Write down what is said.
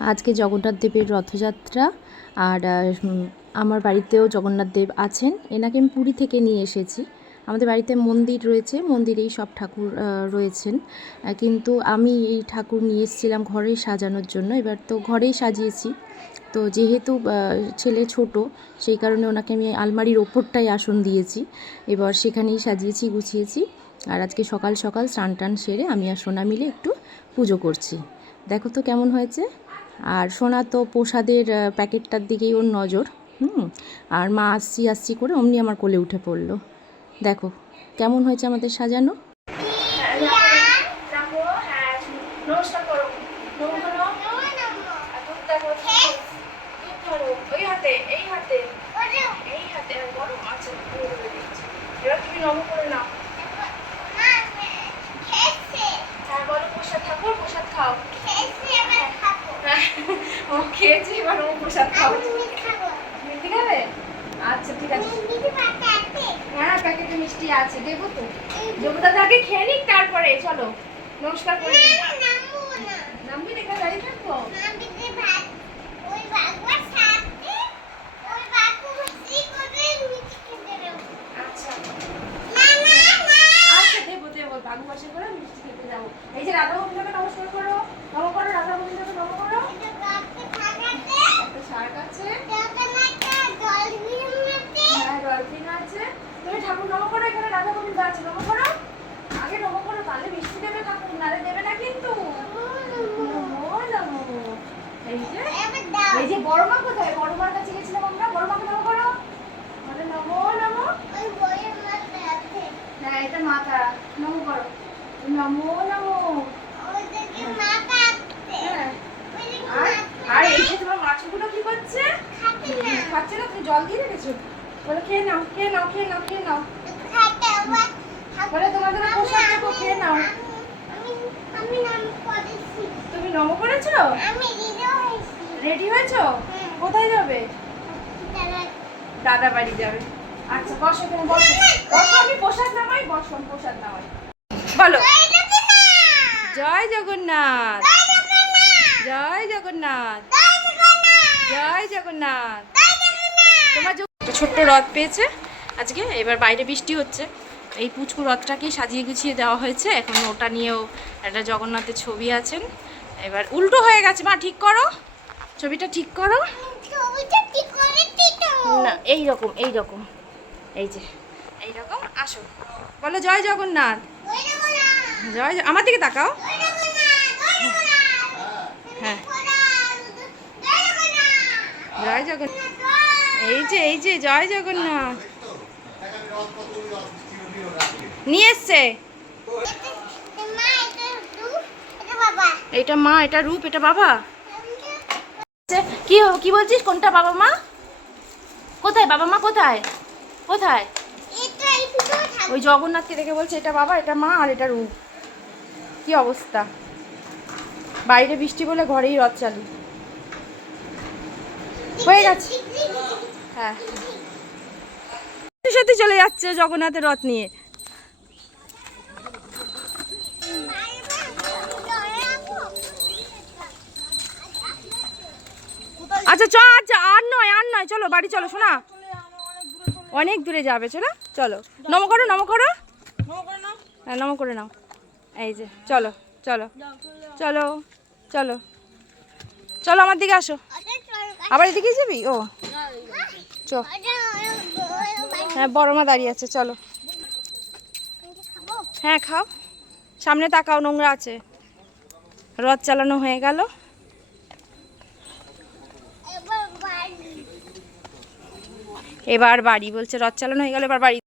আজকে জগন্নাথ দেবের রথযাত্রা আর আমার বাড়িতেও জগন্নাথ দেব আছেন। এনাকে আমি পুরী থেকে নিয়ে এসেছি। আমাদের বাড়িতে মন্দির রয়েছে, মন্দিরেই সব ঠাকুর রয়েছেন। কিন্তু আমি এই ঠাকুর নিয়ে এসেছিলাম ঘরেই সাজানোর জন্য। এবার তো ঘরেই সাজিয়েছি। তো যেহেতু ছেলে ছোট, সেই কারণে ওনাকে আমি আলমারির ওপরটাই আসন দিয়েছি। এবার সেখানেই সাজিয়েছি, গুছিয়েছি। আর আজকে সকাল সকাল স্নান টান সেরে আমি আর সোনা মিলে একটু পুজো করছি। দেখো তো কেমন হয়েছে। আর সোনা তো প্রসাদের প্যাকেটটার দিকেই ওর নজর, হুম? আর মা আসছি আসছি করে অমনি আমার কোলে উঠে পড়ল। দেখো, কেমন হয়েছে আমাদের সাজানো? ওই হাতে, এই হাতে এই হাতে বড় আচ্ছা এবার তুমি নমো করে নাও হ্যাঁ বলো প্রসাদ থাকো প্রসাদ খাও হ্যাঁ, ও খেয়েছি এবার মিষ্টি খাবে? আচ্ছা ঠিক আছে। হ্যাঁ প্যাকেটে মিষ্টি আছে দেবো তো। আগে খেয়ে নিক তারপরে চলো। নমস্কার করে। নামবি দাঁড়িয়ে থাকব? বাবু করে মিষ্টি খেতে যাব। এই যে রাধা গোবিন্দকে নমস্কার করো নম করো রাধা গোবিন্দকে নম করো একটা শার্ট আছে হ্যাঁ ডলফিন আছে তুমি ঠাকুর নম করো এখানে রাধা গোবিন্দ আছে নম করো। আগে নম করো তাহলে মিষ্টি দেবে ঠাকুর নালে দেবে না কিন্তু। নমো নমো এই যে এই যে বড় মা কোথায়? বড় মার কাছে গেছিলাম আমরা। বড় মাকে নম করো। মানে নমো নমো। হ্যাঁ এটা মাতা। নমো করো। নমো নমো। হ্যাঁ। আর আর এই যে তোমার মাছগুলো কি করছে? খাচ্ছে না। তুমি জল দিয়ে রেখেছো? বলে খেয়ে নাও খেয়ে নাও খেয়ে নাও খেয়ে নাও। বলে তোমাদের প্রসাদ দেবো খেয়ে নাও। আমি নাম করেছি। তুমি নমো করেছ? রেডি হয়েছো। কোথায় যাবে? দাদা বাড়ি যাবে। আচ্ছা বসো তুমি বসো। বসো আমি প্রসাদ নামাই বসো প্রসাদ নামাই বলো। জয় জগন্নাথ। জয় জগন্নাথ। জয় জগন্নাথ। তোমার ছোট্ট রথ পেয়েছে। আজকে এবার বাইরে বৃষ্টি হচ্ছে। এই পুচকু রথটাকেই সাজিয়ে গুছিয়ে দেওয়া হয়েছে। এখন ওটা নিয়েও একটা জগন্নাথের ছবি আছেন। এবার উল্টো হয়ে গেছে। মা ঠিক করো। ছবিটা ঠিক করো। না এই রকম এই রকম এই যে এই রকম আসো। বলো জয় জগন্নাথ। জয় আমার দিকে তাকাও। হ্যাঁ। জয় জগন্নাথ। এই যে এই যে জয় জগন্নাথ। নিয়ে এসছে। এটা মা, এটা রূপ, এটা বাবা। কি কি বলছিস? কোনটা বাবা মা? কোথায়? বাবা মা কোথায়? কোথায়? ওই জগন্নাথকে দেখে বলছে, এটা বাবা, এটা মা আর এটা রূপ। কি অবস্থা? বাইরে বৃষ্টি বলে ঘরেই রথ চালু। হয়ে গেছে। হ্যাঁ। সত্যি চলে যাচ্ছে জগন্নাথের রথ নিয়ে। আচ্ছা চ আচ্ছা আর নয় আর নয়, চলো, বাড়ি চলো, শোনা। অনেক দূরে যাবে চলো চলো। নম করো নম করো। হ্যাঁ নম করে নাও। এই যে, চলো চলো চলো চলো। চলো, আমার দিকে আসো। আবার এদিকে যাবি? ও। চ। হ্যাঁ বড় মা দাঁড়িয়ে আছে, চলো। হ্যাঁ খাও। সামনে তাকাও, নোংরা আছে। রথ চালানো হয়ে গেল। এবার বাড়ি। বলছে, রথ চালানো হয়ে গেল, এবার বাড়ি।